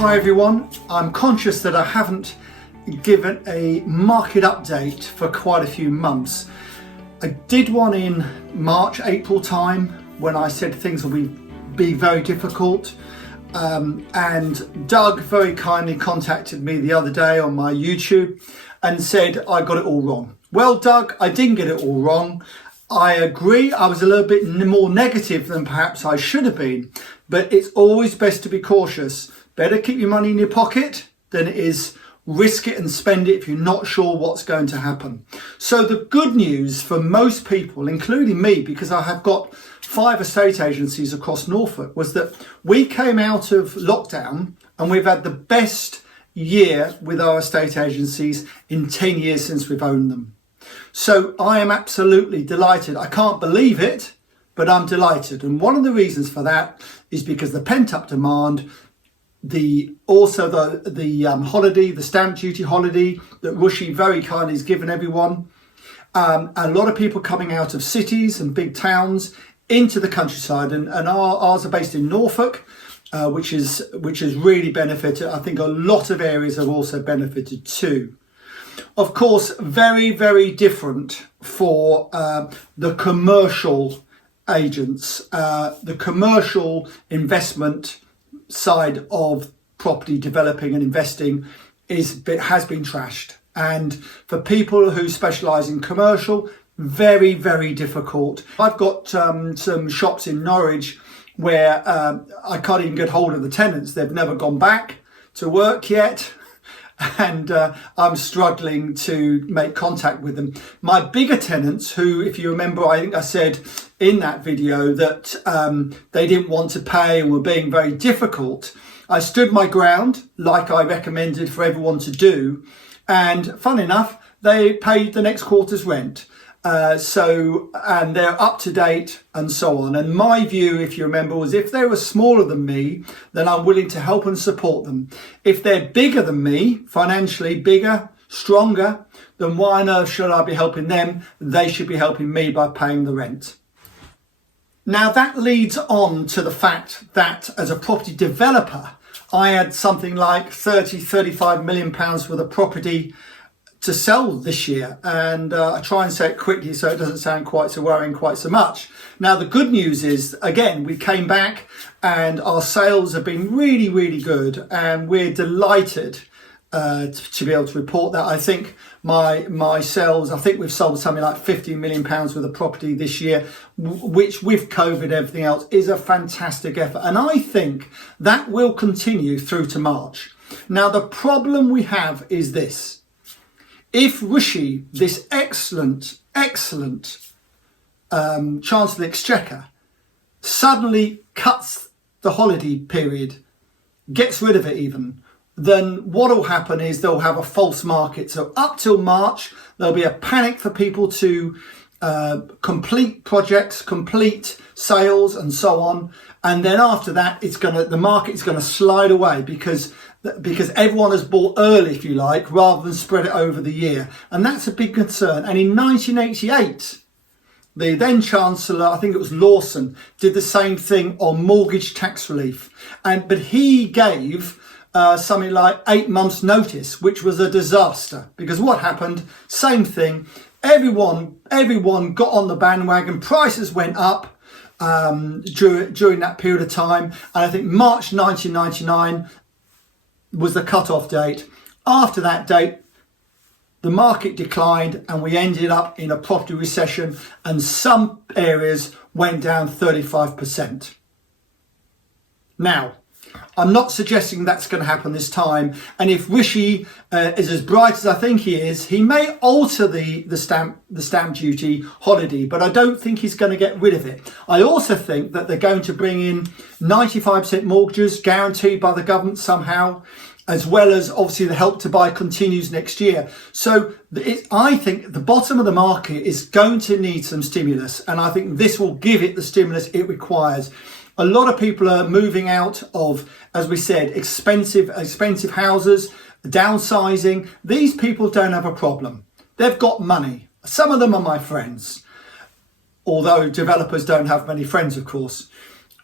Hi everyone, I'm conscious that I haven't given a market update for quite a few months. I did one in March, April time when I said things will be very difficult, and Doug very kindly contacted me the other day on my YouTube and said I got it all wrong. Well, Doug, I didn't get it all wrong. I agree, I was a little bit more negative than perhaps I should have been, but it's always best to be cautious. Better keep your money in your pocket than it is risk it and spend it if you're not sure what's going to happen. So the good news for most people, including me, because I have got 5 estate agencies across Norfolk, was that we came out of lockdown and we've had the best year with our estate agencies in 10 years since we've owned them. So I am absolutely delighted. I can't believe it, but I'm delighted. And one of the reasons for that is because the pent-up demand, the holiday, the stamp duty holiday that Rishi very kindly has given everyone, a lot of people coming out of cities and big towns into the countryside, and ours are based in Norfolk, which has really benefited. I think a lot of areas have also benefited too. Of course, very, very different for the commercial agents, the commercial investment side of property developing and investing has been trashed. And for people who specialise in commercial, very, very difficult. I've got some shops in Norwich where I can't even get hold of the tenants. They've never gone back to work yet. And I'm struggling to make contact with them. My bigger tenants, who, if you remember, I think I said in that video that they didn't want to pay and were being very difficult, I stood my ground like I recommended for everyone to do. And fun enough, they paid the next quarter's rent. And they're up to date and so on. And my view, if you remember, was if they were smaller than me, then I'm willing to help and support them. If they're bigger than me, financially bigger, stronger, then why on earth should I be helping them? They should be helping me by paying the rent. Now that leads on to the fact that as a property developer, I had something like 35 million pounds worth of property to sell this year, and I try and say it quickly so it doesn't sound quite so worrying quite so much. Now the good news is, again, we came back and our sales have been really, really good, and we're delighted to be able to report that. I think my sales, I think we've sold something like 15 million pounds worth of property this year, which with COVID and everything else is a fantastic effort, and I think that will continue through to March. Now the problem we have is this: if Rishi, this excellent Chancellor of the Exchequer, suddenly cuts the holiday period, gets rid of it even, then what will happen is they'll have a false market. So up till March, there'll be a panic for people to complete projects, complete sales and so on. And then after that, the market's going to slide away because everyone has bought early, if you like, rather than spread it over the year. And that's a big concern. And in 1988, the then Chancellor, I think it was Lawson, did the same thing on mortgage tax relief. But he gave something like 8 months notice, which was a disaster. Because what happened? Same thing. Everyone got on the bandwagon. Prices went up during that period of time. And I think March 1999 was the cut-off date. After that date, the market declined and we ended up in a property recession, and some areas went down 35%. Now, I'm not suggesting that's going to happen this time, and if Rishi is as bright as I think he is, he may alter the stamp duty holiday, but I don't think he's going to get rid of it. I also think that they're going to bring in 95% mortgages guaranteed by the government somehow, as well as obviously the Help to Buy continues next year. So I think the bottom of the market is going to need some stimulus, and I think this will give it the stimulus it requires. A lot of people are moving out of, as we said, expensive houses, downsizing. These people don't have a problem. They've got money. Some of them are my friends, although developers don't have many friends, of course.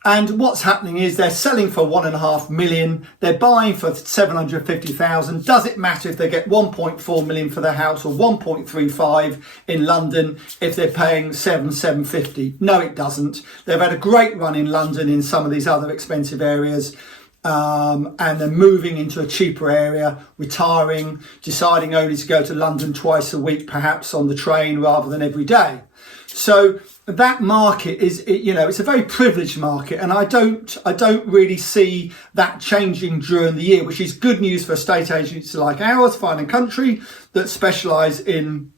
And what's happening is they're selling for 1.5 million, they're buying for 750,000. Does it matter if they get 1.4 million for their house or 1.35 in London if they're paying 750? No, it doesn't. They've had a great run in London in some of these other expensive areas. And they're moving into a cheaper area, retiring, deciding only to go to London twice a week, perhaps on the train rather than every day. So that market is, it's a very privileged market, and I don't really see that changing during the year, which is good news for estate agents like ours, Fine and Country, that specialise in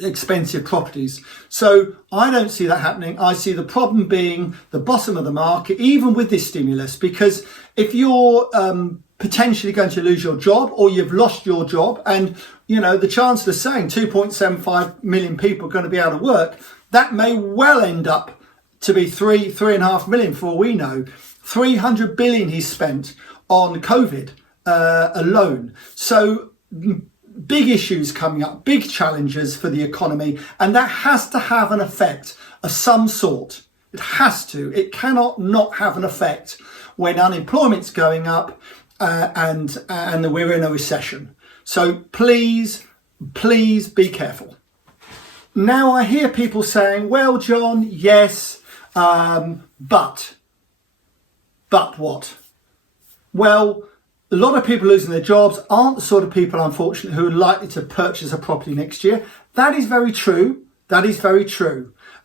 expensive properties. So I don't see that happening. I see the problem being the bottom of the market, even with this stimulus, because if you're potentially going to lose your job or you've lost your job, and the Chancellor's saying 2.75 million people are going to be out of work, that may well end up to be 3.5 million for all we know. 300 billion he's spent on COVID alone. So big issues coming up, big challenges for the economy, and that has to have an effect of some sort. It has to. It cannot not have an effect when unemployment's going up and we're in a recession. So please be careful. Now I hear people saying, well, John, yes, but what? Well, a lot of people losing their jobs aren't the sort of people, unfortunately, who are likely to purchase a property next year. That is very true.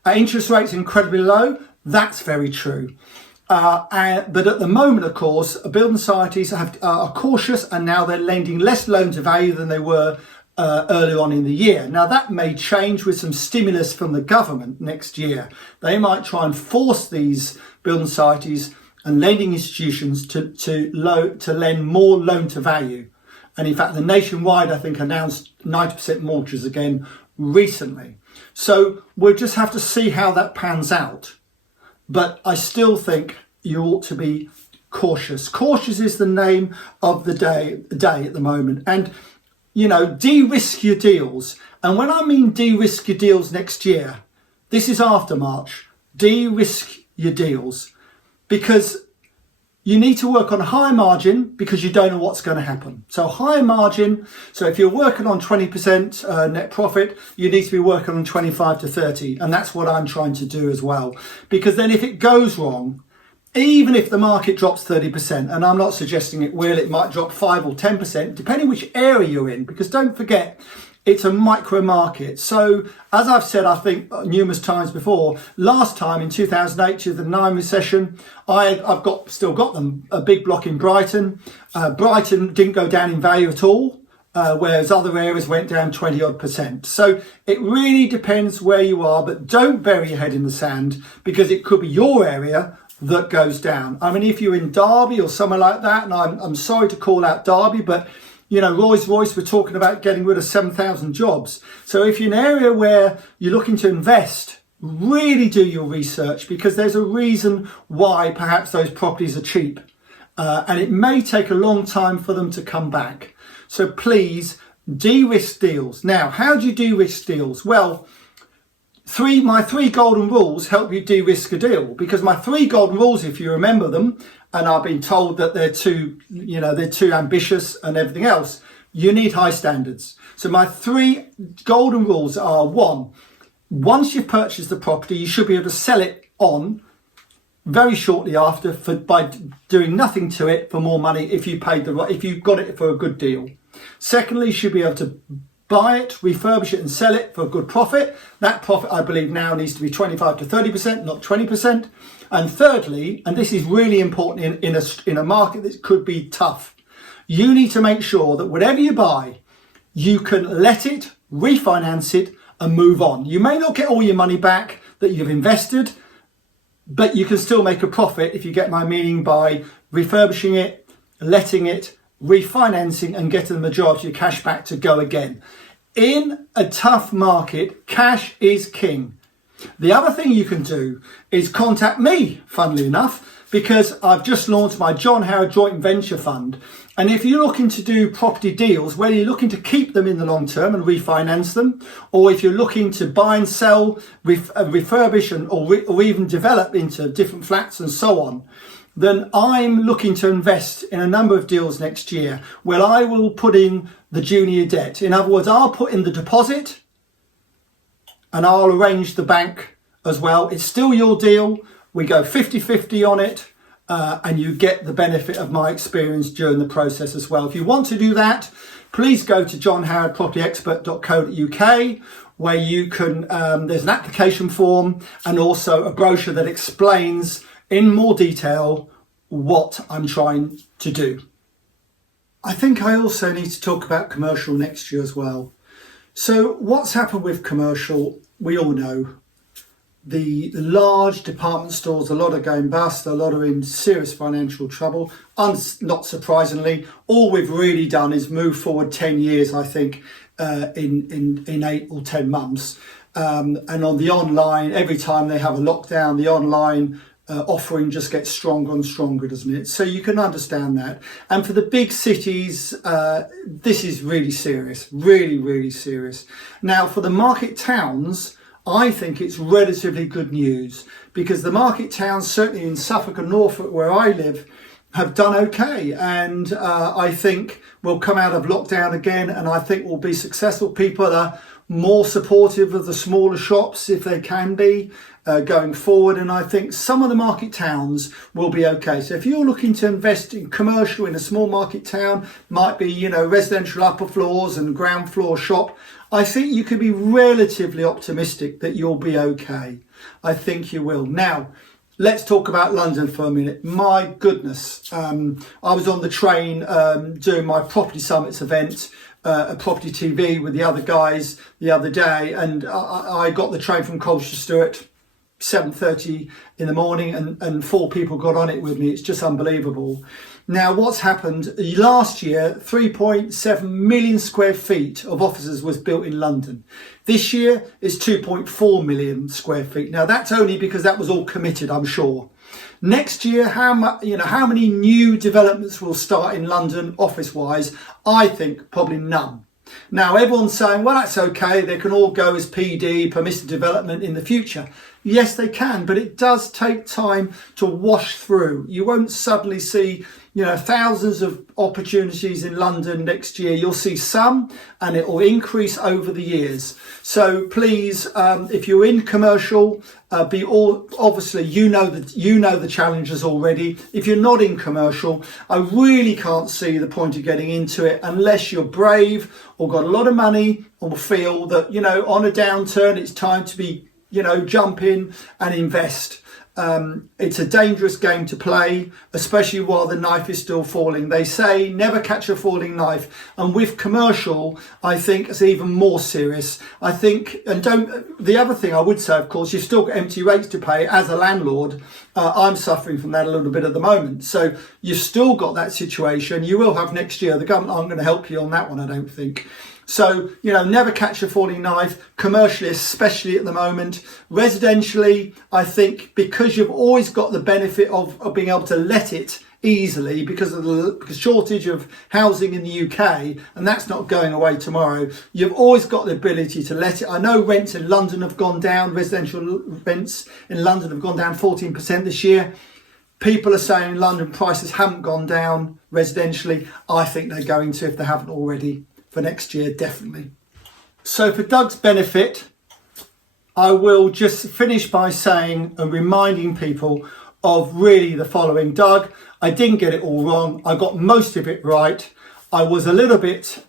Interest rates are incredibly low. That's very true. But at the moment, of course, building societies are cautious, and now they're lending less loan to value than they were earlier on in the year. Now that may change with some stimulus from the government next year. They might try and force these building societies and lending institutions to lend more loan to value. And in fact, the Nationwide, I think, announced 90% mortgages again recently. So we'll just have to see how that pans out. But I still think you ought to be cautious. Cautious is the name of the day at the moment. And, de-risk your deals. And when I mean de-risk your deals next year, this is after March. De-risk your deals. Because you need to work on high margin because you don't know what's going to happen. So high margin. So if you're working on 20% net profit, you need to be working on 25 to 30. And that's what I'm trying to do as well. Because then if it goes wrong, even if the market drops 30%, and I'm not suggesting it will, it might drop 5 or 10%, depending which area you're in. Because don't forget, it's a micro market. So as I've said, I think numerous times before, last time in 2008, 2009 recession, I've still got them, a big block in Brighton. Brighton didn't go down in value at all, whereas other areas went down 20% odd. So it really depends where you are, but don't bury your head in the sand, because it could be your area that goes down. I mean, if you're in Derby or somewhere like that, and I'm sorry to call out Derby, but Rolls-Royce were talking about getting rid of 7,000 jobs. So if you're in an area where you're looking to invest, really do your research, because there's a reason why perhaps those properties are cheap. And it may take a long time for them to come back. So please de-risk deals. Now, how do you de-risk deals? Well, my 3 golden rules help you de-risk a deal, because my 3 golden rules, if you remember them, and I've been told that they're too ambitious and everything else, you need high standards. So my 3 golden rules are: 1, once you've purchased the property, you should be able to sell it on very shortly after by doing nothing to it for more money if you got it for a good deal. Secondly, you should be able to buy it, refurbish it and sell it for a good profit. That profit, I believe, now needs to be 25 to 30%, not 20%. And thirdly, and this is really important in a market that could be tough, you need to make sure that whatever you buy, you can let it, refinance it and move on. You may not get all your money back that you've invested, but you can still make a profit, if you get my meaning, by refurbishing it, letting it, refinancing and getting the majority of your cash back to go again. In a tough market, cash is king. The other thing you can do is contact me, funnily enough, because I've just launched my John Howard Joint Venture Fund. And if you're looking to do property deals, whether you're looking to keep them in the long term and refinance them, or if you're looking to buy and sell, refurbish or even develop into different flats and so on, then I'm looking to invest in a number of deals next year where I will put in the junior debt. In other words, I'll put in the deposit and I'll arrange the bank as well. It's still your deal. We go 50-50 on it. And you get the benefit of my experience during the process as well. If you want to do that, please go to johnhowardpropertyexpert.co.uk, where you can, there's an application form and also a brochure that explains in more detail what I'm trying to do. I think I also need to talk about commercial next year as well. So what's happened with commercial, we all know. The large department stores, a lot are going bust, a lot are in serious financial trouble. Not surprisingly, all we've really done is move forward 10 years, I think, in 8 or 10 months. And on the online, every time they have a lockdown, the online offering just gets stronger and stronger, doesn't it? So you can understand that. And for the big cities, this is really serious, really, really serious. Now, for the market towns, I think it's relatively good news, because the market towns, certainly in Suffolk and Norfolk where I live, have done okay, and I think we'll come out of lockdown again, and I think we'll be successful. People are more supportive of the smaller shops if they can be going forward, and I think some of the market towns will be okay. So if you're looking to invest in commercial in a small market town, might be residential upper floors and ground floor shop, I think you can be relatively optimistic that you'll be okay. I think you will. Now, let's talk about London for a minute. My goodness, I was on the train doing my Property Summits event at Property TV with the other guys the other day, and I got the train from Colchester at 7:30 in the morning, and 4 people got on it with me. It's just unbelievable. Now, what's happened last year, 3.7 million square feet of offices was built in London. This year is 2.4 million square feet. Now, that's only because that was all committed, I'm sure. Next year, how many new developments will start in London office wise? I think probably none. Now, everyone's saying, well, that's okay. They can all go as PD, permissive development in the future. Yes, they can, but it does take time to wash through. You won't suddenly see, thousands of opportunities in London next year. You'll see some, and it will increase over the years. So please, if you're in commercial, obviously you know the challenges already. If you're not in commercial, I really can't see the point of getting into it unless you're brave or got a lot of money or feel that on a downturn it's time to be jump in and invest. It's a dangerous game to play, especially while the knife is still falling. They say never catch a falling knife, and with commercial, I think it's even more serious. I think, the other thing I would say, of course, you've still got empty rates to pay as a landlord. I'm suffering from that a little bit at the moment. So you've still got that situation. You will have next year. The government aren't going to help you on that one, I don't think. So, never catch a falling knife, commercially, especially at the moment. Residentially, I think because you've always got the benefit of being able to let it easily because of the shortage of housing in the UK, and that's not going away tomorrow. You've always got the ability to let it. I know rents in London have gone down, residential rents in London have gone down 14% this year. People are saying London prices haven't gone down residentially. I think they're going to if they haven't already. For next year, definitely. So for Doug's benefit, I will just finish by saying and reminding people of really the following. Doug, I didn't get it all wrong. I got most of it right. I was a little bit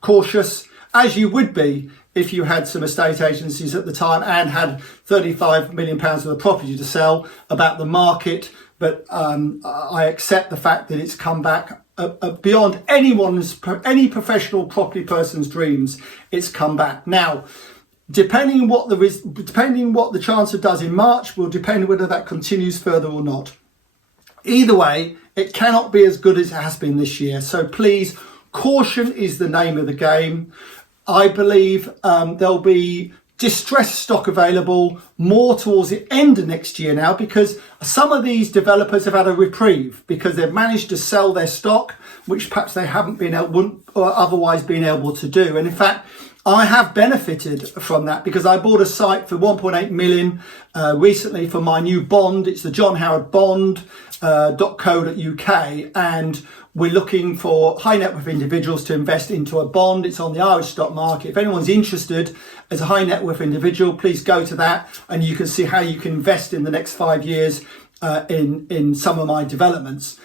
cautious, as you would be if you had some estate agencies at the time and had £35 million worth of property to sell, about the market. But I accept the fact that it's come back beyond any professional property person's dreams. It's come back. Now, depending what the Chancellor does in March will depend whether that continues further or not. Either way, it cannot be as good as it has been this year. So please, caution is the name of the game. I believe there'll be distressed stock available more towards the end of next year now, because some of these developers have had a reprieve because they've managed to sell their stock, which perhaps they wouldn't otherwise been able to do. And in fact, I have benefited from that because I bought a site for 1.8 million recently for my new bond. It's the John Howard Bond.co.uk, and we're looking for high net worth individuals to invest into a bond. It's on the Irish stock market. If anyone's interested as a high net worth individual, please go to that and you can see how you can invest in the next 5 years in some of my developments.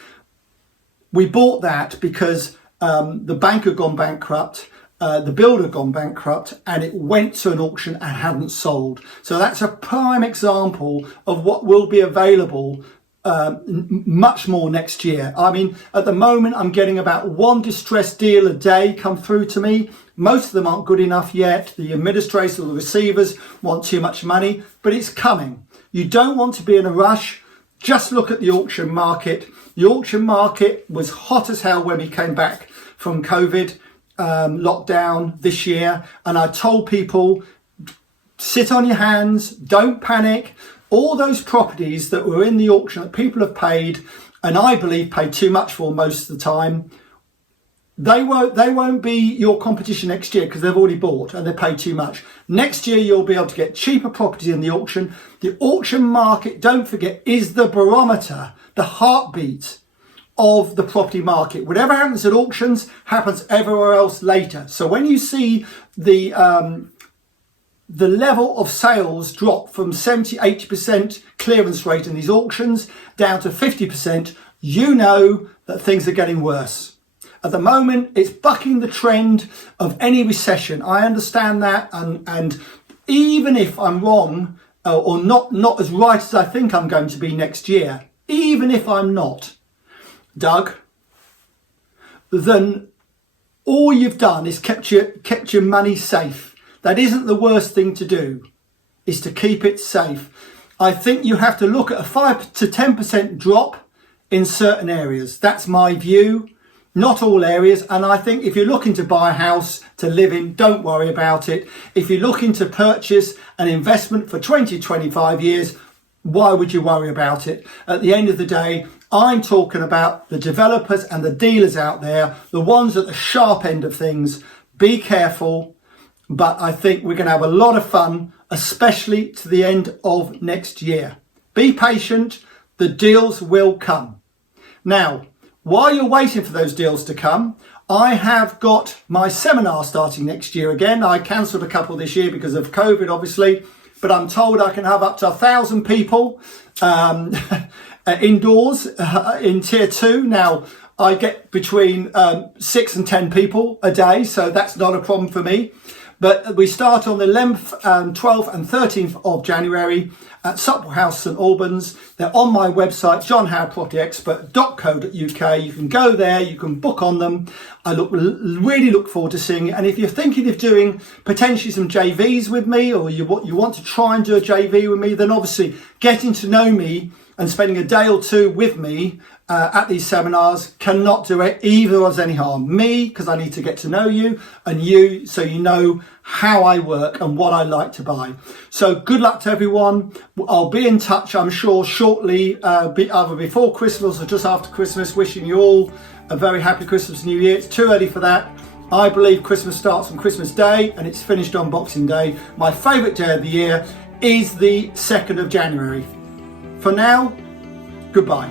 We bought that because the bank had gone bankrupt. The builder had gone bankrupt, and it went to an auction and hadn't sold. So that's a prime example of what will be available much more next year. I mean, at the moment, I'm getting about one distressed deal a day come through to me. Most of them aren't good enough yet. The administrators or the receivers want too much money, but it's coming. You don't want to be in a rush. Just look at the auction market. The auction market was hot as hell when we came back from COVID lockdown this year, and I told people, sit on your hands, don't panic. All those properties that were in the auction that people have paid, and I believe paid too much for most of the time, they won't be your competition next year because they've already bought and they paid too much. Next year you'll be able to get cheaper properties in the auction. The auction market, don't forget, is the barometer, the heartbeat of the property market. Whatever happens at auctions happens everywhere else later. So when you see the level of sales drop from 70-80% clearance rate in these auctions down to 50%, you know that things are getting worse. At the moment, it's bucking the trend of any recession. I understand that, and even if I'm wrong or not as right as I think I'm going to be next year, even if I'm not, Doug, then all you've done is kept your money safe. That isn't the worst thing to do, is to keep it safe. I think you have to look at a 5 to 10% drop in certain areas. That's my view, not all areas. And I think if you're looking to buy a house to live in, don't worry about it. If you're looking to purchase an investment for 20, 25 years, why would you worry about it? At the end of the day, I'm talking about the developers and the dealers out there, the ones at the sharp end of things. Be careful, but I think we're going to have a lot of fun, especially to the end of next year. Be patient, the deals will come. Now, while you're waiting for those deals to come, I have got my seminar starting next year again. I cancelled a couple this year because of COVID, obviously, but I'm told I can have up to 1,000 people indoors in tier 2. Now, I get between 6 and 10 people a day, so that's not a problem for me. But we start on the 11th, 12th and 13th of January at Supple House, St Albans. They're on my website, johnhowardpropertyexpert.co.uk. You can go there, you can book on them. I really look forward to seeing it. And if you're thinking of doing potentially some JVs with me, or you want to try and do a JV with me, then obviously getting to know me and spending a day or two with me at these seminars cannot do it either of us any harm. Me, because I need to get to know you, and you, so you know how I work and what I like to buy. So good luck to everyone. I'll be in touch, I'm sure, shortly, either before Christmas or just after Christmas, wishing you all a very happy Christmas, New Year. It's too early for that. I believe Christmas starts on Christmas Day and it's finished on Boxing Day. My favourite day of the year is the 2nd of January. For now, goodbye.